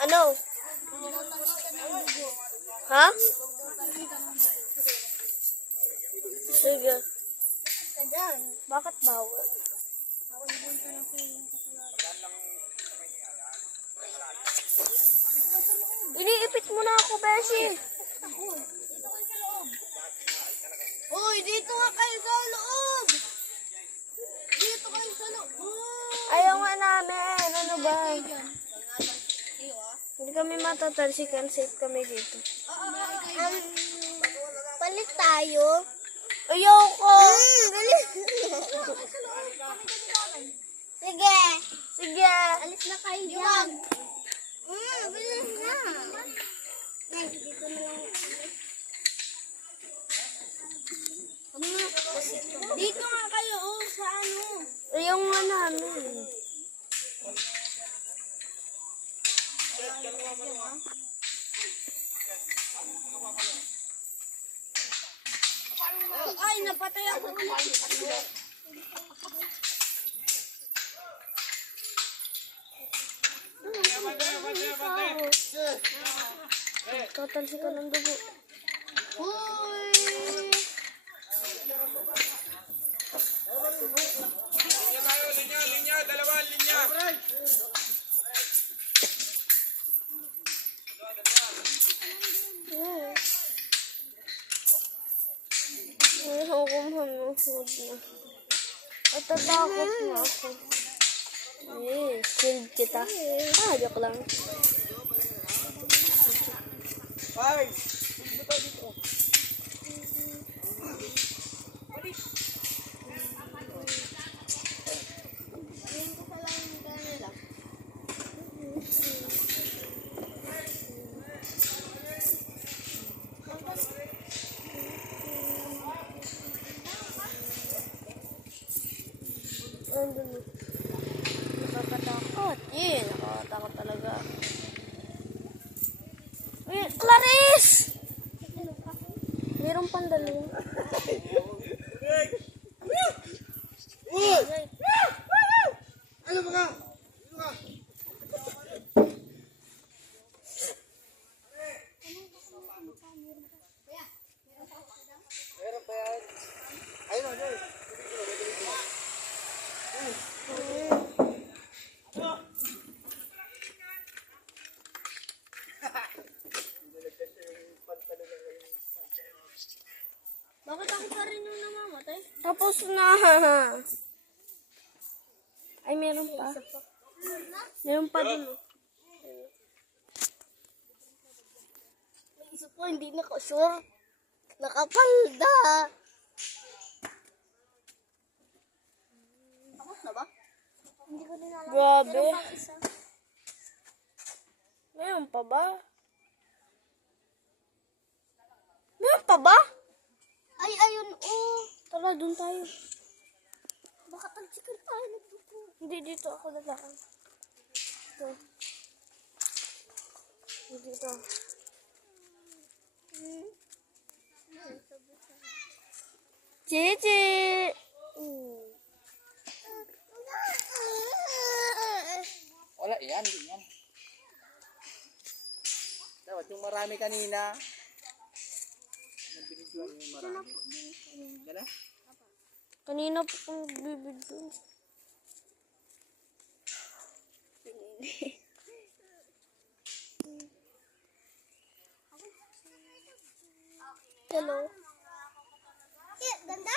Ano? Ha? Sige. Bakit bawal? Iniipit mo na ako, Beshi. Uy, dito nga kayo sa loob. Dito kayo sa loob. Ayaw nga namin. Ano ba? Hindi kami matatalsikan. Safe kami dito. Palit tayo. Ayoko. Sige. Sige. Alis na kayo dyan. Bilis na. Dito na lang. Dito nga kayo, sa ano. Ayaw nga namin. Ay, napatay ako. Tatalsikan ng dugo. Uy. Linya, dalawa, linya. Ay, hukom food na. At tatakot na ako. Shield kita. Joke lang. Ay! Andun. Nakakatakot. Nakakatakot talaga. Uy, Clarice! Mayroong pandalo. Ano ba ka? Meron pa yan. Ayun o, Joy. Bakit ako pa rin yung namamatay? Tapos na. Ay, meron pa. Meron pa dun. Naisip ko, hindi naka-short. Nakapalda. Tapos na ba? Hindi ko din alam. Grabe. Meron pang isa. Meron pa ba? Meron pa ba? Ay, ayun, oh. Tara, dun tayo. Baka tagsikan tayo nagtuto. Hindi, dito ako dadaan. Ito. Dito. Cici! Wala, yan, yan. Dapat yung marami kanina. Nabilis lang yung marami. Gala? Kanina po kong bibidyo. Hello. Ganda?